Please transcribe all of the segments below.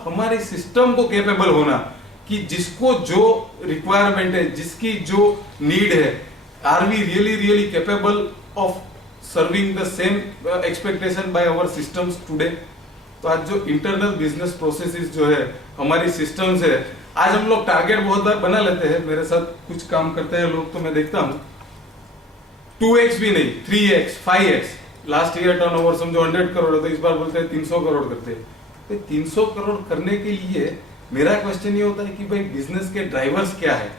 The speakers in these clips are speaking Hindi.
और हमारे सिस्टम को कैपेबल होना कि जिसको जो रिक्वायरमेंट है, जिसकी जो नीड है, are we really really capable of serving the same expectation by our systems today. तो आज जो इंटरनल बिजनेस प्रोसेसेस जो है, हमारी सिस्टम्स है, आज हम लोग टारगेट बहुत बार बना लेते हैं। मेरे साथ कुछ काम करते हैं लोग, तो मैं देखता हूँ 2x भी नहीं, 3x 5x। Last year turnover समझो 100 करोड़ है, तो इस बार बोलते हैं 300 करोड़ करते हैं। तो 300 करोड़ करने के लिए मेरा क्वेश्चन ये होता है कि भाई बिजनेस के ड्राइवर्स क्या है?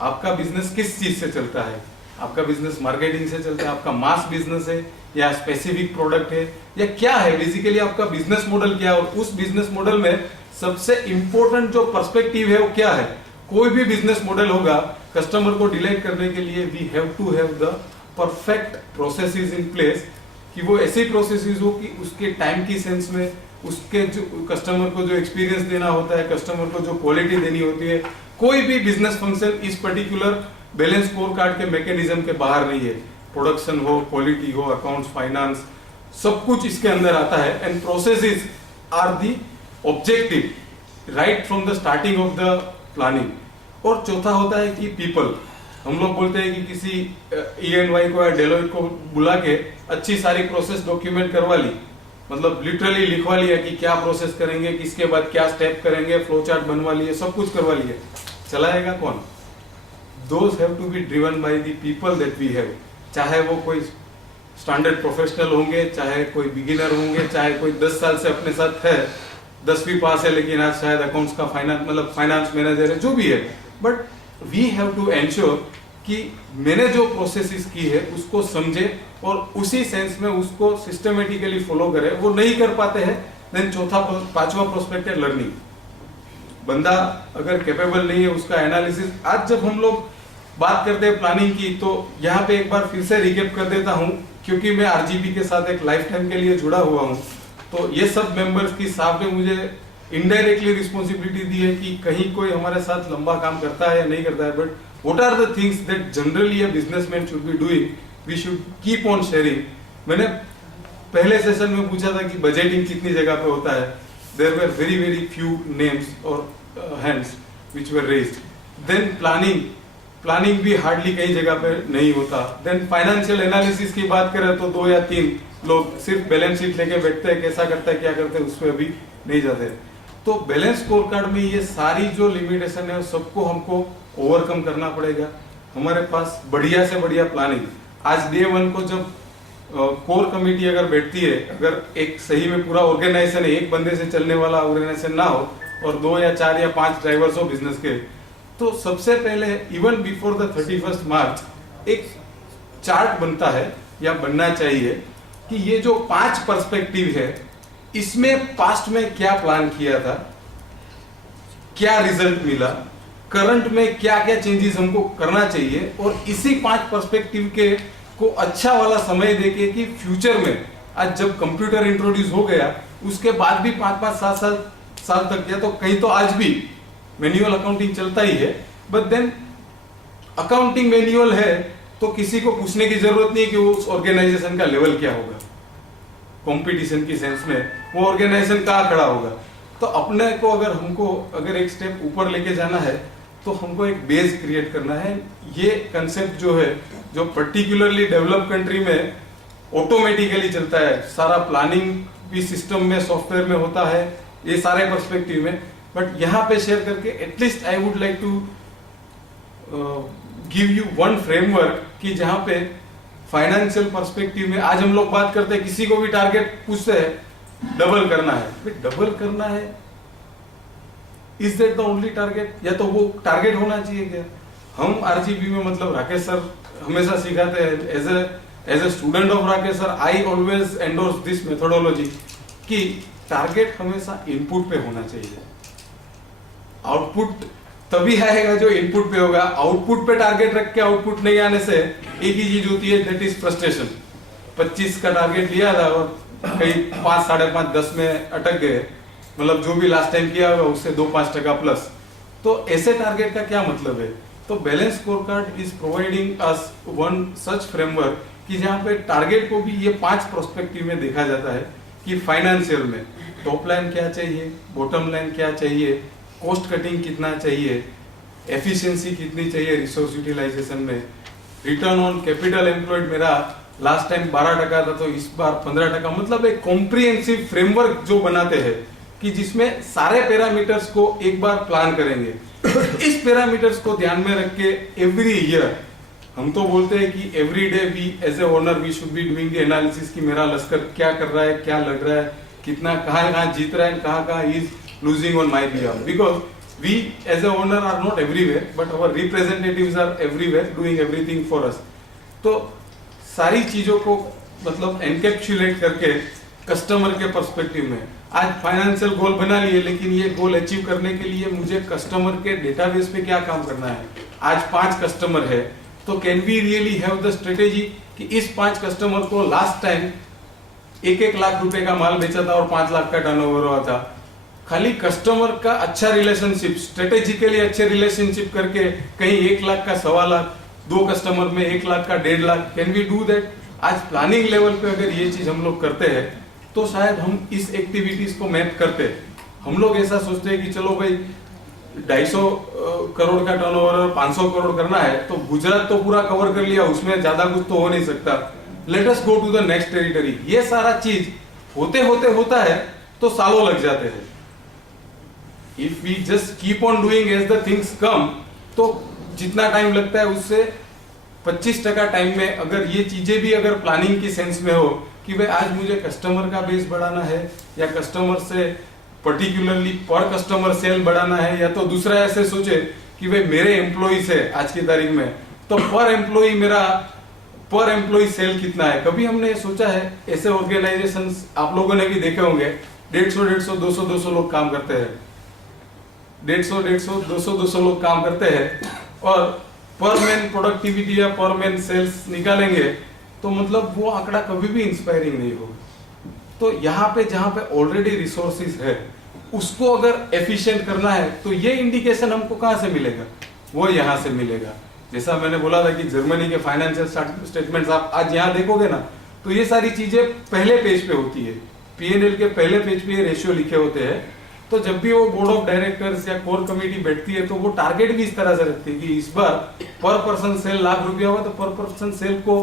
आपका बिजनेस किस चीज से चलता है? आपका बिजनेस मार्केटिंग से चलता है, आपका मास बिजनेस है या स्पेसिफिक प्रोडक्ट है, या क्या है? बेसिकली आपका बिजनेस मॉडल क्या है? और उस बिजनेस मॉडल में सबसे इंपॉर्टेंट जो पर्सपेक्टिव है वो क्या है? कोई भी बिजनेस मॉडल होगा, कस्टमर को डिलाइट करने के लिए we have to have the perfect processes in place, कि वो ऐसी प्रोसेसेस हो कि उसके टाइम की सेंस में, उसके जो कस्टमर को जो एक्सपीरियंस देना होता है, कस्टमर को जो क्वालिटी देनी होती है, कोई भी बिजनेस फंक्शन इस पर्टिकुलर बैलेंस स्कोर कार्ड के मैकेनिज्म के बाहर नहीं है। प्रोडक्शन हो, क्वालिटी हो, अकाउंट्स, फाइनेंस, सब कुछ इसके अंदर आता है। And processes are the objective right from the starting of the planning. और चौथा होता है कि पीपल। हम लोग बोलते हैं कि किसी EY को या डेलोइट को बुला के अच्छी सारी प्रोसेस डॉक्यूमेंट करवा ली, मतलब लिटरली लिखवा लिया कि क्या प्रोसेस करेंगे, किसके बाद क्या स्टेप करेंगे, फ्लो चार्ट बनवा लिए, सब कुछ करवा लिए, चलाएगा कौन? Those have to be driven by the people that we have। चाहे वो कोई स्टैंडर्ड प्रोफेशनल होंगे, चाहे कोई बिगिनर होंगे, चाहे कोई 10 साल से अपने साथ है, 10वीं पास है लेकिन आज शायद अकाउंट्स का फाइनेंस मैनेजर है, जो भी है, but we have to ensure कि मैंने जो प्रोसेसेस की है उसको समझे और उसी सेंस में उसको सिस्टमेटिकली फॉलो करे। वो नहीं कर पाते हैं, देन पांचवा प्रोस्पेक्ट है लर्निंग। बंदा अगर कैपेबल नहीं है, उसका एनालिसिस। आज जब हम लोग बात करते हैं प्लानिंग की, तो यहाँ पे एक बार फिर से रिकेप कर देता हूँ, क्योंकि मैं RGP के साथ एक लाइफ टाइम के लिए जुड़ा हुआ हूँ। तो ये सब मेंबर्स की साहब ने मुझे इनडायरेक्टली रिस्पॉन्सिबिलिटी दी है कि कहीं कोई हमारे साथ लंबा काम करता है या नहीं करता है, but what are the things that generally a businessman should be doing, we should keep on sharing. मैंने पहले सेशन में पूछा था कि बजटिंग कितनी जगह पे होता है। There were very very few names और hands which were raised. Then planning भी हार्डली कई जगह पे नहीं होता। देन फाइनेंशियल एनालिसिस की बात करें तो 2 या 3 लोग सिर्फ बैलेंस शीट लेके बैठते हैं, कैसा करता है, क्या करते हैं, उसमें भी नहीं जाते। तो बैलेंस स्कोर कार्ड में ये सारी जो लिमिटेशन है सबको हमको ओवरकम करना पड़ेगा। हमारे पास बढ़िया से बढ़िया प्लानिंग। आज डे 1 को जब कोर कमेटी अगर बैठती है, अगर एक सही में पूरा ऑर्गेनाइजेशन है, एक बंदे से चलने वाला ऑर्गेनाइजेशन ना हो और 2 या 4 या 5 ड्राइवर्स हो बिजनेस के, तो सबसे पहले इवन बिफोर द 31 मार्च एक चार्ट बनता है या बनना चाहिए कि ये जो 5 पर्सपेक्टिव है, इसमें पास्ट में क्या प्लान किया था, क्या रिजल्ट मिला, करंट में क्या क्या चेंजेस हमको करना चाहिए, और इसी 5 पर्सपेक्टिव के को अच्छा वाला समय देके कि फ्यूचर में आज जब कंप्यूटर इंट्रोड्यूस हो गया उसके बाद भी 5-5 साल तक, या तो कहीं तो आज भी मैन्युअल अकाउंटिंग चलता ही है, बट देन अकाउंटिंग मैन्युअल है तो किसी को पूछने की जरूरत नहीं है कि उस ऑर्गेनाइजेशन का लेवल क्या होगा, कंपटीशन की सेंस में वो ऑर्गेनाइजेशन कहाँ खड़ा होगा। तो अपने को अगर एक स्टेप ऊपर लेके जाना है तो हमको एक बेस क्रिएट करना है। ये कंसेप्ट जो है, जो पर्टिकुलरली डेवलप कंट्री में ऑटोमेटिकली चलता है, सारा प्लानिंग भी सिस्टम में, सॉफ्टवेयर में होता है, ये सारे पर्सपेक्टिव में, बट यहाँ पे शेयर करके at least I would like to give you one framework कि जहाँ पे फाइनेंशियल पर्सपेक्टिव में आज हम लोग बात करते हैं, किसी को भी टारगेट पूछते हैं डबल करना है, डबल करना है, is that the only target, या तो वो टारगेट होना चाहिए क्या? हम RGP में, मतलब राकेश सर हमेशा सिखाते हैं, as a student of Rakesh sir I always endorse this methodology कि टारगेट हमेशा इनपुट पे होना चाहिए, आउटपुट तभी आएगा जो इनपुट पे होगा। आउटपुट पे टारगेट रख के आउटपुट नहीं आने से एक ही चीज होती है, दैट इज फ्रस्ट्रेशन। 25 का टारगेट लिया था और कहीं 5, 5.5, 10 में अटक गए, मतलब जो भी लास्ट टाइम किया होगा उससे 2-5% प्लस। तो ऐसे टारगेट का क्या मतलब है? तो balance score card is providing us one such framework कि जहाँ पे टारगेट को भी ये 5 प्रोस्पेक्टिव में देखा जाता है कि फाइनेंशियल में टॉप लाइन क्या चाहिए, बॉटम लाइन क्या चाहिए, कॉस्ट कटिंग कितना चाहिए, एफिशिएंसी कितनी चाहिए रिसोर्स यूटिलाइजेशन में, रिटर्न ऑन कैपिटल एम्प्लॉयड मेरा लास्ट टाइम 12% था तो इस बार 15%, मतलब एक कॉम्प्रिहेंसिव फ्रेमवर्क जो बनाते हैं कि जिसमें सारे पैरामीटर्स को एक बार प्लान करेंगे। इस पैरामीटर्स को ध्यान में रख के एवरी ईयर हम तो बोलते हैं कि every day we as a owner we should be doing the analysis कि मेरा लश्कर क्या कर रहा है, क्या लग रहा है, कितना कहाँ जीत रहा है, कहाँ is losing on my behalf, because we as a owner are not everywhere but our representatives are everywhere doing everything for us. तो सारी चीजों को मतलब एनकैप्सुलेट करके कस्टमर के पर्सपेक्टिव में आज फाइनेंशियल गोल बना लिए, लेकिन ये गोल अचीव करने के लिए मुझे कस्टमर के डेटाबेस पे क्या काम करना है। आज 5 कस्टमर है तो can we really have the strategy कि इस 5 कस्टमर को लास्ट टाइम 1-1 लाख रुपए का माल बेचा था और 5 लाख का टर्नओवर हुआ था। खाली कस्टमर का अच्छा रिलेशनशिप, स्ट्रेटेजिकली अच्छे रिलेशनशिप करके कहीं 1 लाख का 1.25 लाख, 2 कस्टमर में 1 लाख का 1.5 lakh, can we do that. आज प्लानिंग लेवल पे अगर ये चीज हम लोग करते हैं तो शायद हम इस एक्टिविटीज को मैप करते। हम लोग ऐसा सोचते हैं कि चलो भाई 250 करोड़ का टर्नओवर और 500 करोड़ करना है तो गुजरात तो पूरा कवर कर लिया, उसमें ज्यादा कुछ तो हो नहीं सकता, let us go to the next territory. ये सारा चीज होते होते होता है तो सालों लग जाते हैं। If we just keep on doing as the things come, तो जितना टाइम लगता है उससे 25% टाइम में अगर ये चीजें भी अगर प्लानिंग की सेंस में हो कि भाई आज मुझे कस्टमर का बेस बढ़ाना है या कस्टमर से पर्टिकुलरली पर कस्टमर सेल बढ़ाना है, या तो दूसरा ऐसे सोचे कि भाई मेरे एम्प्लॉइज है आज की तारीख में तो पर एम्प्लॉय मेरा पर एम्प्लॉय सेल कितना है। कभी हमने सोचा है? ऐसे ऑर्गेनाइजेशन आप लोगों ने भी देखे होंगे 150, 200 लोग काम करते हैं, 150, 200 लोग काम करते हैं और पर मैन प्रोडक्टिविटी या पर मैन सेल्स निकालेंगे तो मतलब वो आंकड़ा कभी भी इंस्पायरिंग नहीं होगा। तो यहाँ पे जहाँ पे ऑलरेडी रिसोर्सेज है उसको अगर एफिशिएंट करना है तो ये इंडिकेशन हमको कहाँ से मिलेगा? वो यहाँ से मिलेगा। जैसा मैंने बोला था कि जर्मनी के फाइनेंशियल स्टेटमेंट्स आप आज यहाँ देखोगे ना तो ये सारी चीजें पहले पेज पे होती है, P&L के पहले पेज पे ये रेशियो लिखे होते हैं। तो जब भी वो बोर्ड ऑफ डायरेक्टर्स या कोर कमेटी बैठती है तो वो टारगेट भी इस तरह से रखती है कि इस बार पर पर्सन सेल ₹1,00,000 हुआ तो पर पर्सन सेल को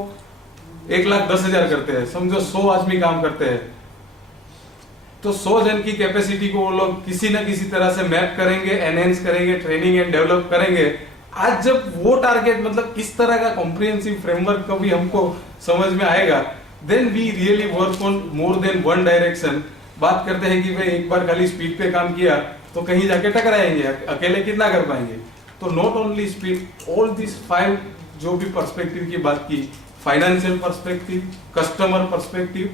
1,10,000 करते हैं। समझो 100 आदमी काम करते हैं तो 100 जन की कैपेसिटी को वो लोग किसी न किसी तरह से मैप करेंगे, एनहेंस करेंगे, ट्रेनिंग एंड डेवलप करेंगे। आज जब वो टारगेट मतलब इस तरह का कॉम्प्रिहेंसिव फ्रेमवर्क कभी हमको समझ में आएगा, then we really work on more than one direction. बात करते हैं कि भाई एक बार खाली स्पीड पे काम किया तो कहीं जाके टकराएंगे, अकेले कितना कर पाएंगे। तो not only speed, all this 5 जो भी पर्सपेक्टिव की बात की, financial perspective, customer perspective,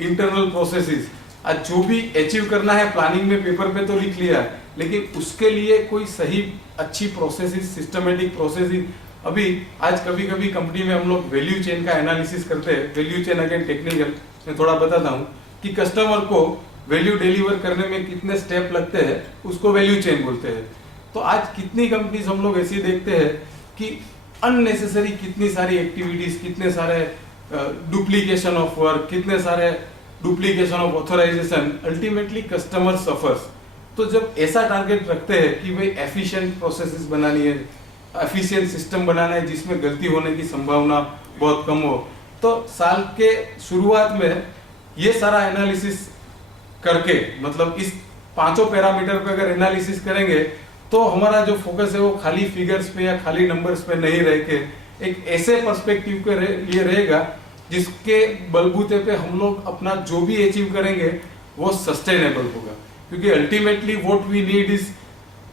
internal processes, आज जो भी अचीव करना है प्लानिंग में पेपर पे तो लिख लिया है, लेकिन उसके लिए कोई सही अच्छी प्रोसेसेस, सिस्टमेटिक प्रोसेसेस। अभी आज कभी कभी कंपनी में हम लोग वैल्यू चेन का एनालिसिस करते हैं। वैल्यू चेन अगेन टेक्निकल मैं थोड़ा बताता हूँ कि कस्टमर को वैल्यू डिलीवर करने में कितने स्टेप लगते हैं, उसको वैल्यू चेन बोलते हैं। तो आज कितनी कंपनीज हम लोग ऐसी देखते हैं कि अननेसेसरी कितनी सारी एक्टिविटीज, कितने सारे डुप्लीकेशन ऑफ वर्क, कितने सारे duplication of authorization, ultimately customer suffers. तो जब ऐसा टारगेट रखते हैं कि भाई एफिशिएंट प्रोसेसेस बनानी है, एफिशिएंट सिस्टम बनाना है जिसमें गलती होने की संभावना बहुत कम हो, तो साल के शुरुआत में ये सारा एनालिसिस करके मतलब इस 5 पैरामीटर पे अगर एनालिसिस करेंगे तो हमारा जो फोकस है वो खाली फिगर्स पे या खाली नंबर्स पे नहीं रह के एक ऐसे पर्सपेक्टिव के लिए रहेगा जिसके बलबूते पे हम लोग अपना जो भी अचीव करेंगे वो सस्टेनेबल होगा। क्योंकि ultimately what we need is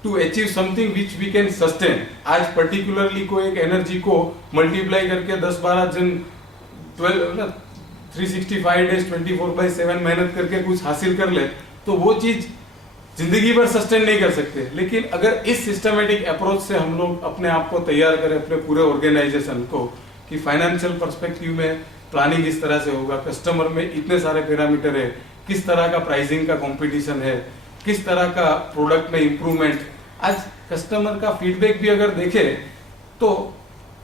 to achieve something which we can sustain. आज पर्टिकुलरली को एक एनर्जी को मल्टीप्लाई करके 10-12 जन 365 डेज 24/7 मेहनत करके कुछ हासिल कर ले तो वो चीज जिंदगी भर सस्टेन नहीं कर सकते। लेकिन अगर इस सिस्टमेटिक अप्रोच से हम लोग अपने आप को तैयार करें, अपने पूरे ऑर्गेनाइजेशन को, कि फाइनेंशियल पर्सपेक्टिव में प्लानिंग इस तरह से होगा, कस्टमर में इतने सारे पैरामीटर है, किस तरह का प्राइसिंग का कंपटीशन है, किस तरह का प्रोडक्ट में इंप्रूवमेंट। आज कस्टमर का फीडबैक भी अगर देखे तो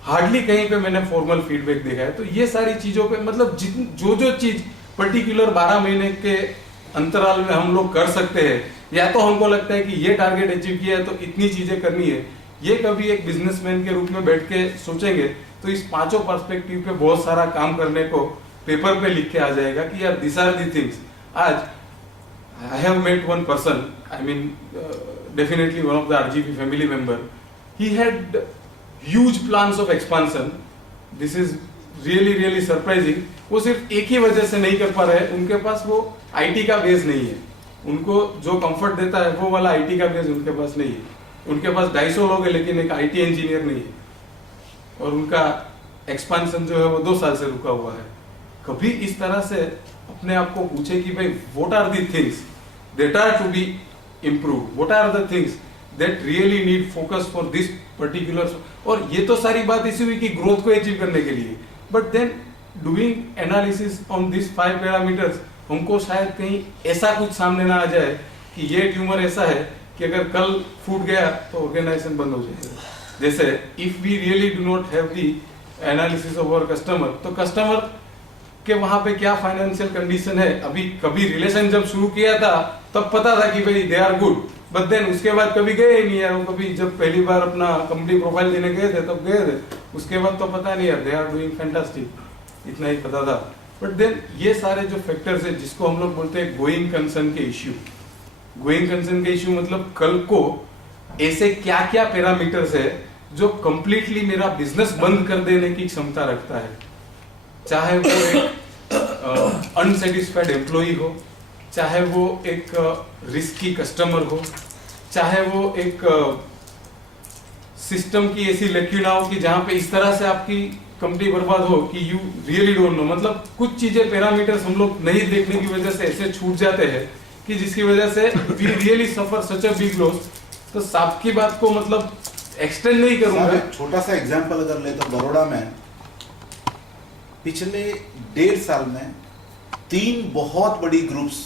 हार्डली कहीं पे मैंने फॉर्मल फीडबैक देखा है। तो ये सारी चीजों पे मतलब जो चीज पर्टिकुलर 12 महीने के अंतराल में हम लोग कर सकते हैं, या तो हमको लगता है कि ये टारगेट अचीव किया है तो इतनी चीजें करनी है, ये कभी एक बिजनेसमैन के रूप में बैठ के सोचेंगे तो इस पांचों पर्सपेक्टिव पे बहुत सारा काम करने को पेपर पे लिख के आ जाएगा कि यार दिस आर दी थिंग्स। आज I have met one person, I mean definitely one of the RGP family member, he had huge plans of expansion. This is really surprising. वो सिर्फ एक ही वजह से नहीं कर पा रहे हैं, उनके पास वो आईटी का बेस नहीं है। उनको जो कंफर्ट देता है वो वाला आईटी का बेस उनके पास नहीं है। उनके पास 250 लोग है लेकिन एक आईटी इंजीनियर नहीं है, और उनका एक्सपांशन जो है वो 2 साल से रुका हुआ है। कभी इस तरह से अपने आप को पूछे कि भाई what are the things that are to be improve, what are the things that really need focus for this particular. और ये तो सारी बात इसी हुई कि ग्रोथ को अचीव करने के लिए, but then doing analysis on this 5 parameters, हमको शायद कहीं ऐसा कुछ सामने ना आ जाए कि ये ट्यूमर ऐसा है कि अगर कल फूट गया तो ऑर्गेनाइजेशन बंद हो जाएगा। जैसे if we really do not have the analysis of our customer, तो कस्टमर के वहां पे क्या फाइनेंशियल कंडीशन है। अभी कभी रिलेशन जब शुरू किया था तब पता था कि भाई they are good, but then उसके बाद कभी गए ही नहीं यार। वो कभी जब पहली बार अपना कंपनी प्रोफाइल देने गए थे तब गए थे, उसके बाद तो पता नहीं यार दे आर डूइंग फैंटास्टिक, इतना ही पता था। बट देन ये सारे जो फैक्टर्स है जिसको हम लोग बोलते हैं गोइंग कंसर्न के इश्यू। गोइंग कंसर्न के इश्यू मतलब कल को ऐसे क्या क्या पैरामीटर्स है जो कंप्लीटली मेरा बिजनेस बंद कर देने की क्षमता रखता है। चाहे वो एक अनसेटिस्फाइड एम्प्लॉई हो, चाहे वो एक रिस्की कस्टमर हो, चाहे वो एक सिस्टम की ऐसी लैक्यूना हो कि जहां पे इस तरह से आपकी कंपनी बर्बाद हो कि यू रियली डोंट नो। मतलब कुछ चीजें पैरामीटर्स हम लोग नहीं देखने की वजह से ऐसे छूट जाते हैं कि जिसकी वजह से we really suffer such a big loss. तो साफ की बात को मतलब एक्सटेंड नहीं करूंगा। छोटा सा एग्जांपल अगर ले तो बड़ौदा में पिछले 1.5 साल में 3 बहुत बड़ी ग्रुप्स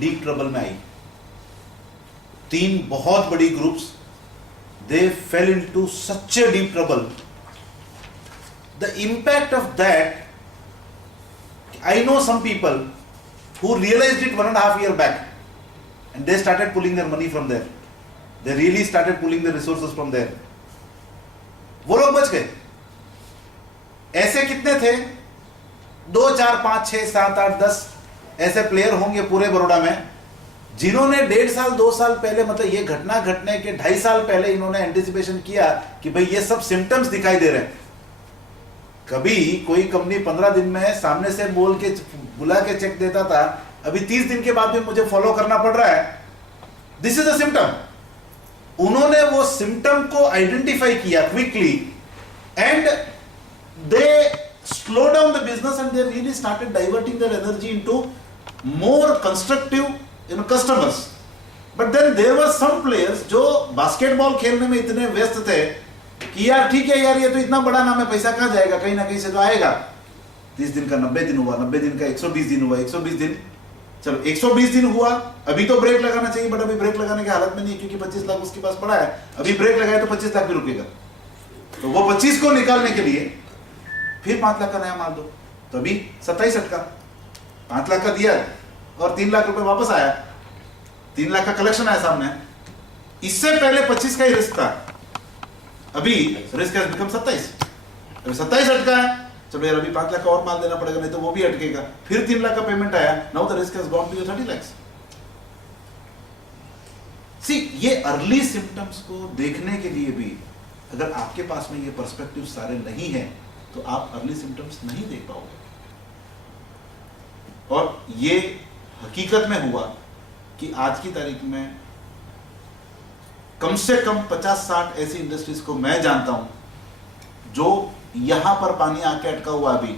डीप ट्रबल में आई। 3 बहुत बड़ी groups they fail into such a deep trouble. The impact of that, I know some people who realized it 1.5 years back and they started pulling their money from there. They really started pulling the resources from there. वो लोग बच गए। ऐसे कितने थे? 2, 4, 5, 6, 7, 8, 10 ऐसे प्लेयर होंगे पूरे बड़ौदा में जिन्होंने 1.5 साल 2 साल पहले, मतलब ये घटना घटने के 2.5 साल पहले इन्होंने एंटिसिपेशन किया कि भाई ये सब सिम्टम्स दिखाई दे रहे हैं। कभी कोई कंपनी 15 दिन में सामने से बोल के बुला के चेक देता था, अभी 30 दिन के बाद भी मुझे फॉलो करना पड़ रहा है। This is a symptom. उन्होंने वो सिम्टम को आइडेंटिफाई किया quickly and they slow down the business and they really started diverting their energy into more constructive customers. But then there were some players जो बास्केटबॉल खेलने में इतने व्यस्त थे कि यार ठीक है यार ये तो इतना बड़ा नाम है, पैसा कहां जाएगा, कहीं ना कहीं से तो आएगा। 30 दिन का 90 दिन हुआ, 90 दिन का 120 दिन हुआ, 120 दिन, चलो 120 दिन हुआ। अभी तो ब्रेक लगाना चाहिए बट अभी ब्रेक लगाने की हालत में नहीं है क्योंकि 25 लाख उसके पास पड़ा है। अभी ब्रेक लगाए तो 25 लाख भी रुकेगा, तो वो 25 को निकालने के लिए फिर 5 लाख का नया माल दो, तो अभी 27 अटका। 5 लाख का दिया और 3 लाख रुपए वापस आया, 3 लाख का कलेक्शन आया सामने। इससे पहले 25 का ही रिस्क था, अभी रिस्क हैज बिकम 27। अभी 27 अटका है, चलो यार अभी 5 लाख का और माल देना पड़ेगा नहीं तो वो भी अटकेगा। फिर 3 लाख का पेमेंट आया, now the risk has gone to 30 lakh. See ये अर्ली सिम्टम्स को देखने के लिए भी अगर आपके पास में ये पर्सपेक्टिव सारे नहीं है तो आप अर्ली सिम्टम्स नहीं देख पाओगे। और ये हकीकत में हुआ कि आज की तारीख में कम से कम 50-60 ऐसी इंडस्ट्रीज को मैं जानता हूं जो यहां पर पानी आके अटका हुआ, अभी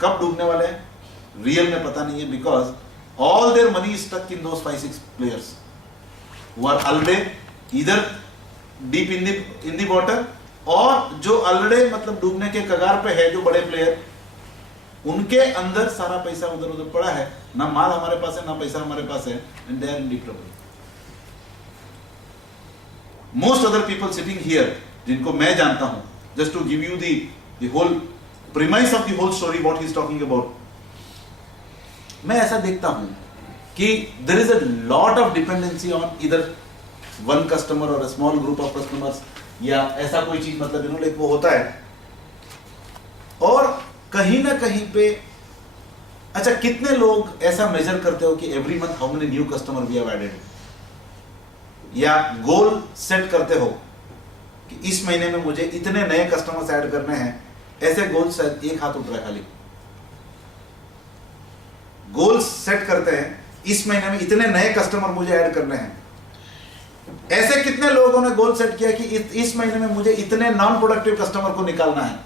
कब डूबने वाले हैं रियल में पता नहीं है, because all their money stuck in those 5-6 players who are already either deep in the water और जो ऑलरेडी मतलब डूबने के कगार पे है, जो बड़े प्लेयर, उनके अंदर सारा पैसा उधर उधर पड़ा है। ना माल हमारे पास है ना पैसा हमारे पास है, and they are in deep trouble. Most other people sitting here, जिनको मैं जानता हूं, just to give you the whole premise of the whole story, what he is talking about, मैं ऐसा देखता हूं कि there is a lot of dependency on either one customer और स्मॉल ग्रुप ऑफ कस्टमर्स, या ऐसा कोई चीज मतलब लाइक वो होता है। और कहीं ना कहीं पे अच्छा, कितने लोग ऐसा मेजर करते हो कि every month how many new customer we have added, या गोल सेट करते हो कि इस महीने में मुझे इतने नए कस्टमर्स ऐड करने हैं? ऐसे गोल सेट, एक हाथ उठ रहा है खाली। गोल सेट करते हैं इस महीने में इतने नए कस्टमर मुझे ऐड करने हैं। ऐसे कितने लोगों ने गोल सेट किया कि इस महीने में मुझे इतने नॉन प्रोडक्टिव कस्टमर को निकालना है?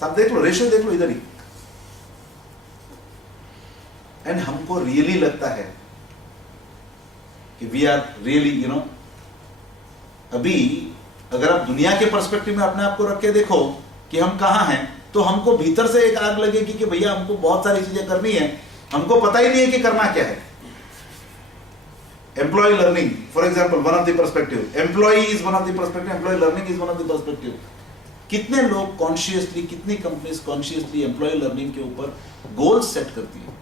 तब देख लो, रेशियो देख लो इधर ही। एंड हमको रियली लगता है कि वी आर रियली अभी अगर आप दुनिया के पर्सपेक्टिव में अपने आप को रख के देखो कि हम कहां हैं, तो हमको भीतर से एक आग लगेगी कि भैया हमको बहुत सारी चीजें करनी है, हमको पता ही नहीं है कि करना क्या है। Employ learning for example, one of the perspective, employ is one of the perspective, employ learning is one of the perspective. कितने लोग कॉन्शियसली, कितनी कंपनीज कॉन्शियसली एम्प्लॉय लर्निंग के ऊपर गोल सेट करती है?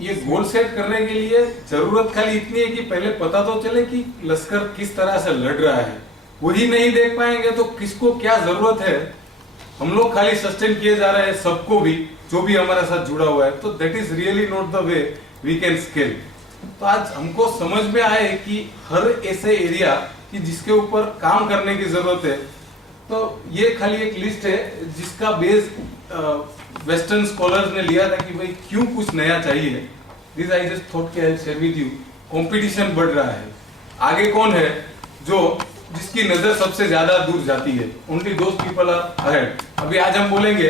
ये गोल सेट करने के लिए जरूरत खाली इतनी है कि पहले पता तो चले कि लश्कर किस तरह से लड़ रहा है। वही नहीं देख पाएंगे तो किसको क्या जरूरत है। हम लोग खाली सस्टेन किए जा रहे हैं सबको भी, जो भी हमारे साथ जुड़ा हुआ है, तो that is really not the way we can scale. तो आज हमको समझ में आए कि हर ऐसे एरिया कि जिसके ऊपर काम करने की जरूरत है, तो ये खाली एक लिस्ट है जिसका बेस वेस्टर्न स्कॉलर्स ने लिया था कि भाई क्यों कुछ नया चाहिए। दिस आई जस्ट थॉट कि I share with you. Competition बढ़ रहा है, आगे कौन है जो जिसकी नजर सबसे ज्यादा दूर जाती है? Only those people are ahead. अभी आज हम बोलेंगे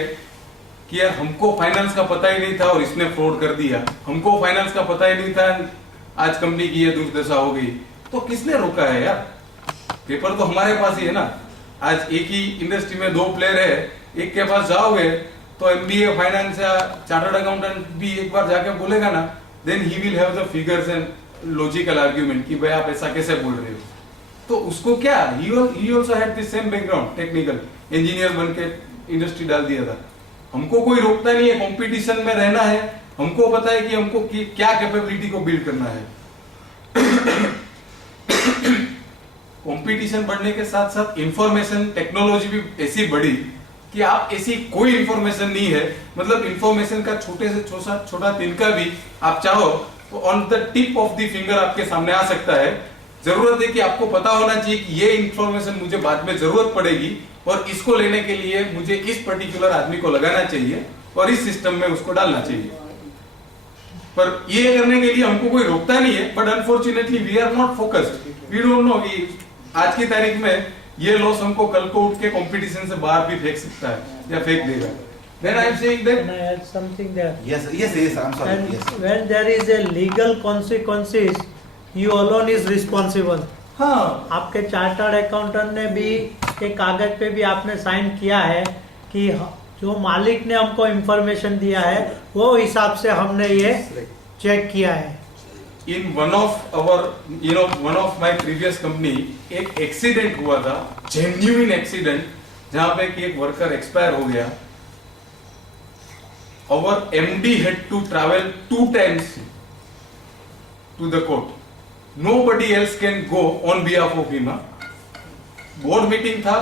कि यार हमको फाइनेंस का पता ही नहीं था और इसने फ्रॉड कर दिया, हमको फाइनेंस का पता ही नहीं था, आज कंपनी की ये दुर्दशा हो गई, तो किसने रोका है यार? पेपर तो हमारे पास ही है ना। आज एक ही इंडस्ट्री में दो प्लेयर है, एक के पास जाओगे तो एमबीए फाइनेंस या चार्टर्ड अकाउंटेंट भी एक बार जाके बोलेगा ना, then he will have the figures and logical argument कि भाई आप ऐसा कैसे बोल रहे हो। तो उसको क्या, ही also had the same background, technical engineer बन के इंडस्ट्री डाल दिया था। हमको कोई रोकता नहीं है, कंपटीशन में रहना है, हमको पता है कि हमको क्या कैपेबिलिटी को बिल्ड करना है। कंपटीशन बढ़ने के साथ साथ इंफॉर्मेशन टेक्नोलॉजी भी ऐसी बढ़ी कि आप ऐसी कोई इंफॉर्मेशन नहीं है, मतलब इंफॉर्मेशन का छोटे से छोटा तिनका भी आप चाहो तो on the tip of the finger आपके सामने आ सकता है। जरूरत है कि आपको पता होना चाहिए कि ये इंफॉर्मेशन मुझे बाद में जरूरत पड़ेगी और इसको लेने के लिए मुझे इस पर्टिकुलर आदमी को लगाना चाहिए और इस सिस्टम में उसको डालना चाहिए। पर ये करने के लिए हमको कोई रोकता नहीं है, but unfortunately we are not focused. We don't know कि आज की तारीख में ये लॉस हमको कल को उठ के कंपटीशन से बाहर भी फेंक सकता है या फेंक देगा। Then I am saying that. Can I add something there? Yes, I'm sorry. And Yes. when there is a legal consequences, you alone is responsible. हाँ, आपके चार्टर्ड अकाउंटेंट ने भी एक कागज पे भी आपने साइन किया है कि जो मालिक ने हमको इंफॉर्मेशन दिया है वो हिसाब से हमने ये चेक किया है। in one of my previous company एक एक्सीडेंट हुआ था, जेन्युइन एक्सीडेंट, जहां पे कि एक वर्कर एक्सपायर हो गया। Our MD had to travel 2 times to the court. Nobody else can go on behalf of him. Board meeting था,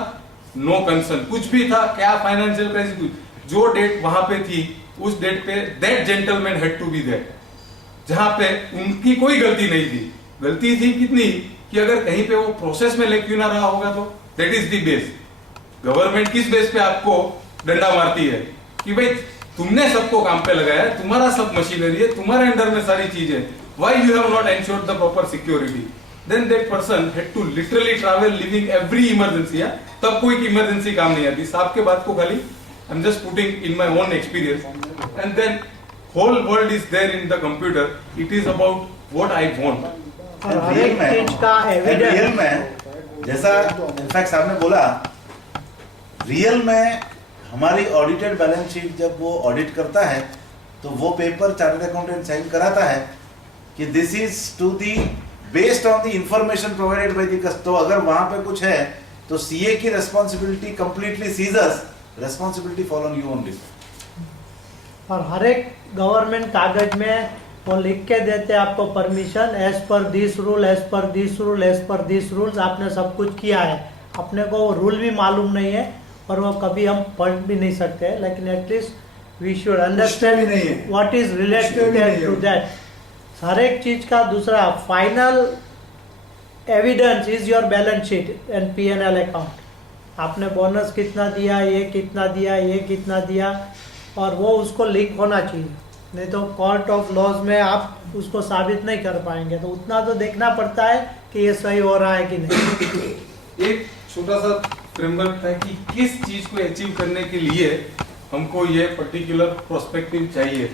नो कंसर्न, कुछ भी था, क्या फाइनेंशियल क्राइसिस, कुछ जो डेट वहां पे थी उस डेट पे that gentleman had to be there, जहां पे उनकी कोई गलती नहीं थी। गलती थी कितनी कि अगर कहीं पे वो प्रोसेस में ले क्यों ना रहा होगा, तो that is the base. Government किस बेस पे आपको डंडा मारती है कि भाई तुमने सबको काम पे लगाया है, तुम्हारा सब मशीनरी है, तुम्हारे अंडर में सारी चीजें, why you have not ensured the proper security. Then that person had to literally travel living every emergency. तब कोई की इमरजेंसी काम नहीं आती, साहब के बात को खाली I am just putting in my own experience. And then whole world is there in the computer, it is about what I want. और हर एक चीज का रियल एविडेंस में, जैसा इनफैक्ट साहब ने बोला, रियल में हमारी ऑडिटेड बैलेंस शीट जब वो ऑडिट करता है तो वो पेपर चार्टर्ड अकाउंटेंट साइन कराता है कि this is to the based on the information provided by the customer. तो अगर वहां पे कुछ है तो सीए की रेस्पॉन्सिबिलिटी कंप्लीटली सीजर्स responsibility fall on you only. और हर एक गवर्नमेंट कागज में वो लिख के देते हैं आपको permission, as per this rule, as per this rule, as per this rules, आपने सब कुछ किया है, अपने को वो रूल भी मालूम नहीं है और वो कभी हम पढ़ भी नहीं सकते हैं, लेकिन at least we should understand what is related to that. हर एक चीज का दूसरा final evidence is your balance sheet and P&L account. आपने बोनस कितना दिया, ये कितना दिया, ये कितना दिया, और वो उसको लिंक होना चाहिए, नहीं तो कोर्ट ऑफ लॉज में आप उसको साबित नहीं कर पाएंगे। तो उतना तो देखना पड़ता है कि ये सही हो रहा है कि नहीं। एक छोटा सा फ्रेमवर्क था कि किस चीज को अचीव करने के लिए हमको ये पर्टिकुलर प्रोस्पेक्टिव चाहिए।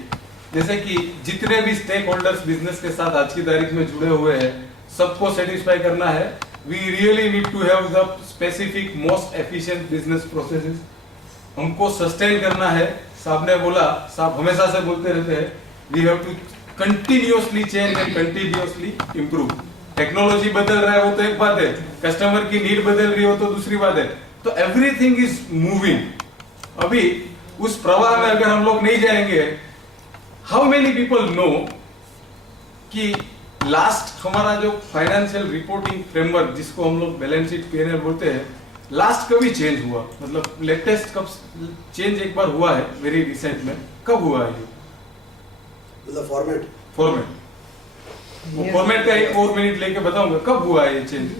जैसे कि जितने भी स्टेक होल्डर्स बिजनेस के साथ आज की तारीख में जुड़े हुए हैं, सबको सेटिस्फाई करना है। We really need to have the specific most efficient business processes. हमको सस्टेन करना है। साहब ने बोला, साहब हमेशा से बोलते रहते हैं, we have to continuously change and continuously improve. Technology बदल रहा है वो तो एक बात है, कस्टमर की नीड बदल रही हो तो दूसरी बात है। तो एवरीथिंग इज मूविंग। अभी उस प्रवाह में अगर हम लोग नहीं जाएंगे, हाउ मेनी पीपल नो कि लास्ट हमारा जो फाइनेंशियल रिपोर्टिंग फ्रेमवर्क, जिसको हम लोग बैलेंस शीट P&L बोलते हैं, लास्ट कभी चेंज हुआ? मतलब लेटेस्ट कब चेंज एक बार हुआ है, वेरी रिसेंट में? कब हुआ है ये फॉर्मेट? वो फॉर्मेट का एक और मिनट लेके बताऊंगा कब हुआ है ये चेंज।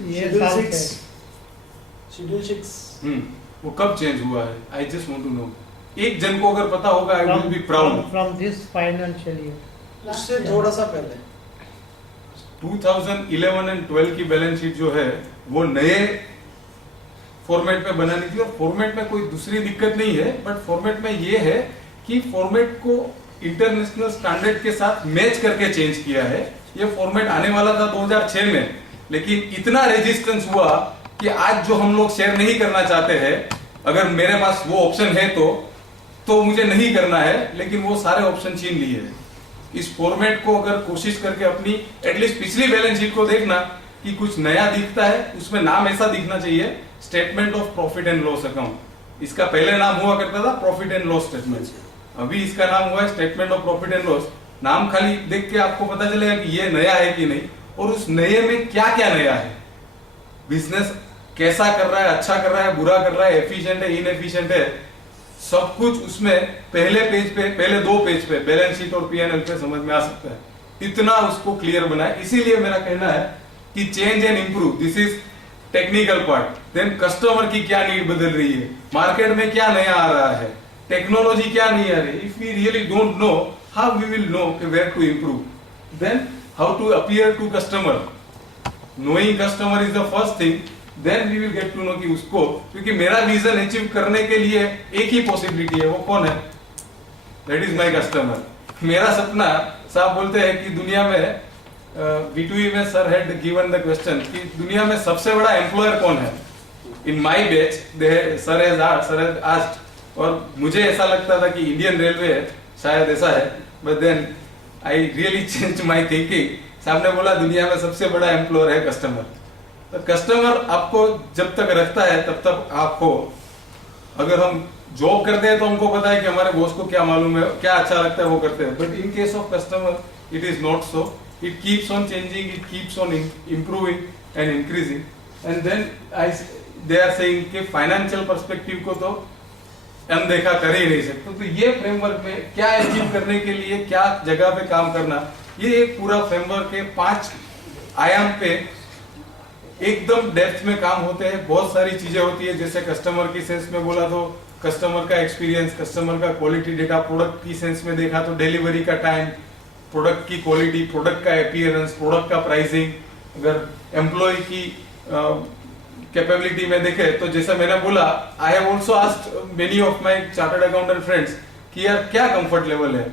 शेड्यूल 6 वो कब चेंज हुआ है? I just want to know. एक जन को अगर पता होगा, I will be proud. From this financial year, उससे थोड़ा सा पहले 2011 एंड 12 की बैलेंस शीट जो है वो नए फॉर्मेट में बनानी थी। और फॉर्मेट में कोई दूसरी दिक्कत नहीं है, बट फॉर्मेट में ये है कि फॉर्मेट को इंटरनेशनल स्टैंडर्ड के साथ मैच करके चेंज किया है। ये फॉर्मेट आने वाला था 2006 में, लेकिन इतना रेजिस्टेंस हुआ कि आज जो हम लोग शेयर नहीं करना चाहते हैं, अगर मेरे पास वो ऑप्शन है तो मुझे नहीं करना है, लेकिन वो सारे ऑप्शन छीन लिए हैं। इस फॉर्मेट को अगर कोशिश करके अपनी एटलीस्ट पिछली बैलेंस शीट को देखना कि कुछ नया दिखता है, उसमें नाम ऐसा दिखना चाहिए, statement of profit and loss account. इसका पहले नाम हुआ करता था प्रॉफिट एंड लॉस स्टेटमेंट, अभी इसका नाम हुआ है statement of profit and loss. नाम खाली देख के आपको पता चलेगा कि ये नया है कि नहीं, और उस नए में क्या क्या नया है, बिजनेस कैसा कर रहा है, अच्छा कर रहा है, बुरा कर रहा है, एफिशिएंट है, इनएफिशिएंट है, सब कुछ उसमें पहले पेज पे, पहले 2 पेज पे बैलेंस शीट और P&L पे समझ में आ सकता है। इतना उसको क्लियर बनाए। इसीलिए मेरा कहना है कि change and improve, this is technical part. Then customer की क्या नीड बदल रही है, मार्केट में क्या नया आ रहा है, टेक्नोलॉजी क्या नहीं आ रही। If we really don't know, how we will know where to improve, then how to appear to customer. Knowing customer is the first thing, then we will get to know कि उसको, क्योंकि मेरा विजन अचीव करने के लिए एक ही पॉसिबिलिटी है, वो कौन है? That is my customer. मेरा सपना, साहब बोलते हैं कि दुनिया में V2E में sir had given the question कि दुनिया में सबसे बड़ा एम्प्लॉयर कौन है। In my batch sir has asked, और मुझे ऐसा लगता था कि इंडियन रेलवे है, शायद ऐसा है, but then I really change my thinking. साहब ने बोला दुनिया में सबसे बड़ा एम्प्लॉयर है कस्टमर। तो कस्टमर आपको जब तक रखता है तब तक आप हो। अगर हम जॉब करते हैं तो हमको पता है कि हमारे बॉस को क्या मालूम है, क्या अच्छा लगता है वो करते हैं, but in case of customer it is not so. It keeps on changing, it keeps on improving and increasing, and then they are saying कि financial perspective को तो अनदेखा कर ही नहीं सकते। तो ये फ्रेमवर्क में क्या अचीव करने के लिए क्या जगह पे काम करना, ये एक पूरा फ्रेमवर्क है। 5 आयाम पे एकदम डेप्थ में काम होते हैं। बहुत सारी चीजें होती है, जैसे कस्टमर की सेंस में बोला तो कस्टमर का एक्सपीरियंस, कस्टमर का क्वालिटी डेटा, प्रोडक्ट की सेंस में देखा तो डिलीवरी का टाइम, प्रोडक्ट की क्वालिटी, प्रोडक्ट का अपीयरेंस, प्रोडक्ट का प्राइसिंग। अगर एम्प्लॉय की कैपेबिलिटी में देखे तो जैसा मैंने बोला, I have also asked many of my chartered accountant friends कि यार क्या कंफर्ट लेवल है।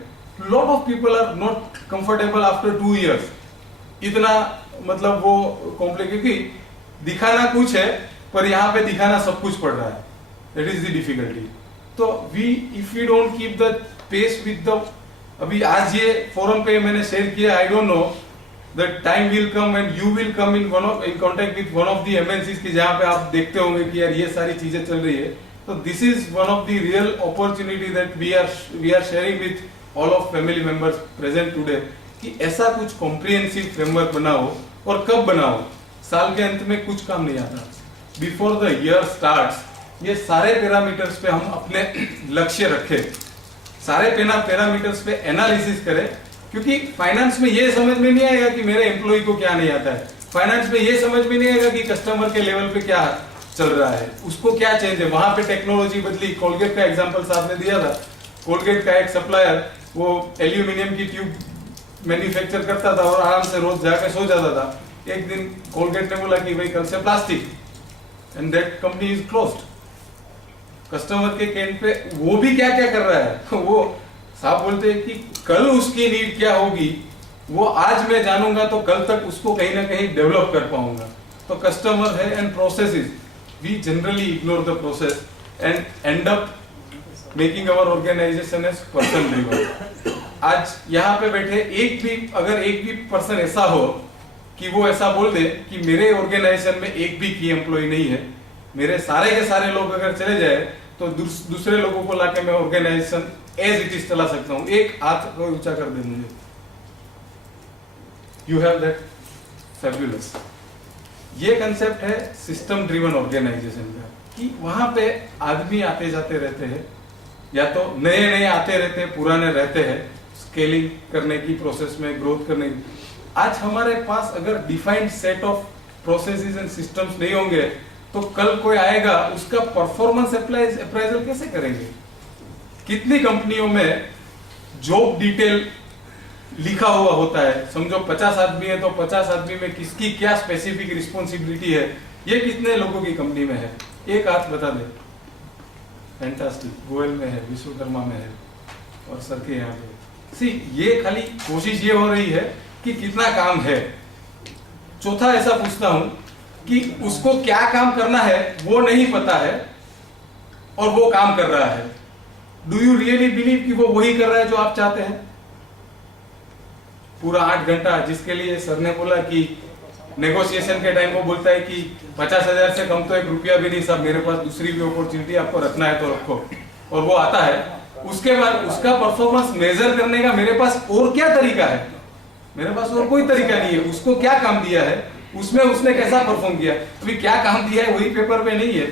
Lot of people are not comfortable after 2 years. इतना मतलब वो कॉम्प्लेक्स, क्योंकि दिखाना कुछ है पर यहाँ पे दिखाना सब कुछ पड़ रहा है, दैट इज द डिफिकल्टी। तो if we don't keep the pace with the, अभी आज ये फोरम पे मैंने शेयर किया, I don't know the time will come and you will come in contact with one of the MNCs की, जहां पे आप देखते होंगे कि यार ये सारी चीजें चल रही है, तो this is one of the real opportunity that we are sharing with all of family members present today, कि ऐसा कुछ कॉम्प्रिहेंसिव फ्रेमवर्क बनाओ। और कब बनाओ? साल के अंत में कुछ काम नहीं आता, बिफोर द ईयर स्टार्ट्स ये सारे पैरामीटर्स पे हम अपने लक्ष्य रखें, सारे पैरामीटर्स पे एनालिसिस करें, क्योंकि फाइनेंस में ये समझ में नहीं आएगा कि मेरे एम्प्लॉय को क्या नहीं आता है, फाइनेंस में ये समझ में नहीं आएगा कि कस्टमर के लेवल पे क्या चल रहा है, उसको क्या चेंज है। वहां पे टेक्नोलॉजी बदली। कोलगेट का एग्जांपल साहब ने दिया था, कोलगेट का एक सप्लायर वो एल्यूमिनियम की ट्यूब मैन्युफैक्चर करता था और आराम से रोज जाके सो जाता था। एक दिन कोलगेट ने बोला कि भाई कल से plastic, and that company is closed. Customer के कैन पे वो भी क्या क्या कर रहा है वो साहब बोलते हैं कि कल उसकी नीड क्या होगी वो आज मैं जानूंगा तो कल तक उसको कहीं ना कहीं डेवलप कर पाऊंगा। तो कस्टमर है and processes, we generally ignore the process and end up making our organisation as person driven. आज यहाँ पे बैठे अगर एक भी पर्सन ऐसा हो कि वो ऐसा बोल दे कि मेरे ऑर्गेनाइजेशन में एक भी की एम्प्लॉय नहीं है, मेरे सारे के सारे लोग अगर चले जाए तो दूसरे लोगों को लाके मैं ऑर्गेनाइजेशन एज इट इज चला सकता हूं। एक हाथ को ऊंचा कर दे मुझे, यू हैव दैट फैबुलस। ये कंसेप्ट है सिस्टम ड्रिवन ऑर्गेनाइजेशन का, कि वहां पे आदमी आते जाते रहते हैं, या तो नए नए आते रहते हैं, पुराने रहते हैं, स्केलिंग करने की प्रोसेस में, ग्रोथ करने की। आज हमारे पास अगर defined set of processes and systems नहीं होंगे तो कल कोई आएगा उसका परफॉर्मेंस अप्राइजल कैसे करेंगे? कितनी कंपनियों में जॉब डिटेल लिखा हुआ होता है, समझो 50 आदमी है तो 50 आदमी में किसकी क्या स्पेसिफिक रिस्पॉन्सिबिलिटी है, ये कितने लोगों की कंपनी में है? एक हाथ बता दे। फैंटास्टिक, गोयल में है, विश्वकर्मा में है, और सर के यहाँ पे सी ये खाली कोशिश ये हो रही है कि कितना काम है। चौथा ऐसा पूछता हूं कि उसको क्या काम करना है वो नहीं पता है और वो काम कर रहा है। डू यू रियली बिलीव कि वो वही कर रहा है जो आप चाहते हैं? पूरा 8 घंटा जिसके लिए सर ने बोला कि नेगोशिएशन के टाइम वो बोलता है कि 50,000 से कम तो 1 रुपया भी नहीं साहब, मेरे पास दूसरी भी अपॉर्चुनिटी आपको रखना है तो रखो, और वो आता है। उसके बाद उसका परफॉर्मेंस मेजर करने का मेरे पास और क्या तरीका है? मेरे पास और कोई तरीका नहीं है। उसको क्या काम दिया है, उसमें उसने कैसा परफॉर्म किया, अभी क्या काम दिया है वही पेपर पे नहीं है,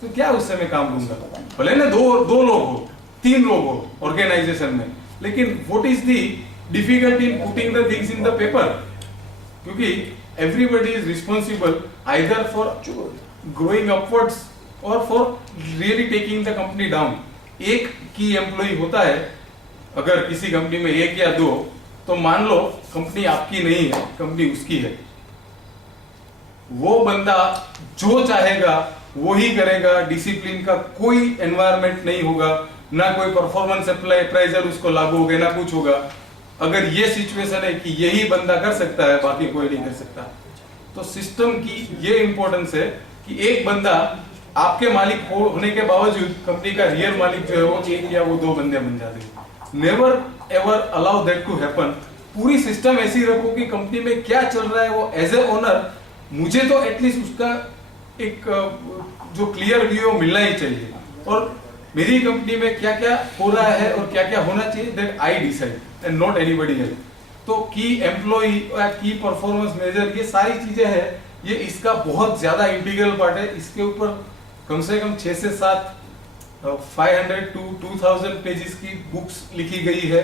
तो क्या उससे मैं काम लूंगा? भले ना दो लोग हो, 3 लोग हो ऑर्गेनाइजेशन में, लेकिन what is the difficulty in putting the things in the paper? क्योंकि everybody is responsible either for growing upwards और for really taking the company down. एक की एम्प्लॉय होता है अगर किसी कंपनी में 1 या 2, तो मान लो कंपनी आपकी नहीं है, कंपनी उसकी है। वो बंदा जो चाहेगा वो ही करेगा, डिसिप्लिन का कोई एनवायरनमेंट नहीं होगा, ना कोई परफॉर्मेंस अप्राइजल उसको लागू होगा, ना कुछ होगा। अगर ये सिचुएशन है कि यही बंदा कर सकता है, बाकी कोई नहीं कर सकता, तो सिस्टम की ये इंपॉर्टेंस है कि एक बंदा आपके मालिक होने के बावजूद कंपनी का रियल मालिक जो है वो 1 या वो 2 बंदे बन जाते हैं। Never ever allow that to happen. पूरी सिस्टम ऐसी रखो कि कंपनी में क्या चल रहा है वो एज ए ओनर मुझे तो एटलीस्ट उसका एक जो क्लियर व्यू मिलना ही चाहिए, और मेरी कंपनी में क्या क्या हो रहा है और क्या क्या होना चाहिए, that I decide and not anybody else. तो की एम्प्लॉय की परफॉर्मेंस मेजर, ये सारी चीजें हैं, ये इसका बहुत ज्यादा इंटीग्रल पार्ट है। इसके ऊपर कम से कम 6 से 7 500 to 2000 पेजेस की बुक्स लिखी गई है।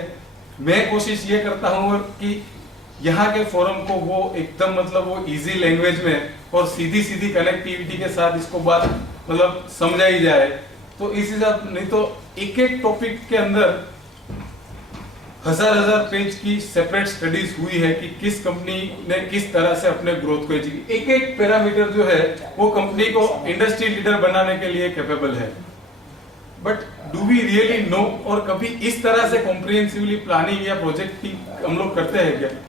मैं कोशिश ये करता हूँ कि यहाँ के फोरम को वो एकदम मतलब वो इजी लैंग्वेज में और सीधी सीधी कनेक्टिविटी के साथ इसको बात मतलब समझाई जाए। तो इस हिसाब, नहीं तो एक एक टॉपिक के अंदर हजार पेज की सेपरेट स्टडीज हुई है कि किस कंपनी ने किस तरह से अपने ग्रोथ को अचीव, एक एक पैरामीटर जो है वो कंपनी को इंडस्ट्री लीडर बनाने के लिए कैपेबल है। But do we really know? और कभी इस तरह से कॉम्प्रिहेंसिवली प्लानिंग या प्रोजेक्टिंग हम लोग करते हैं क्या?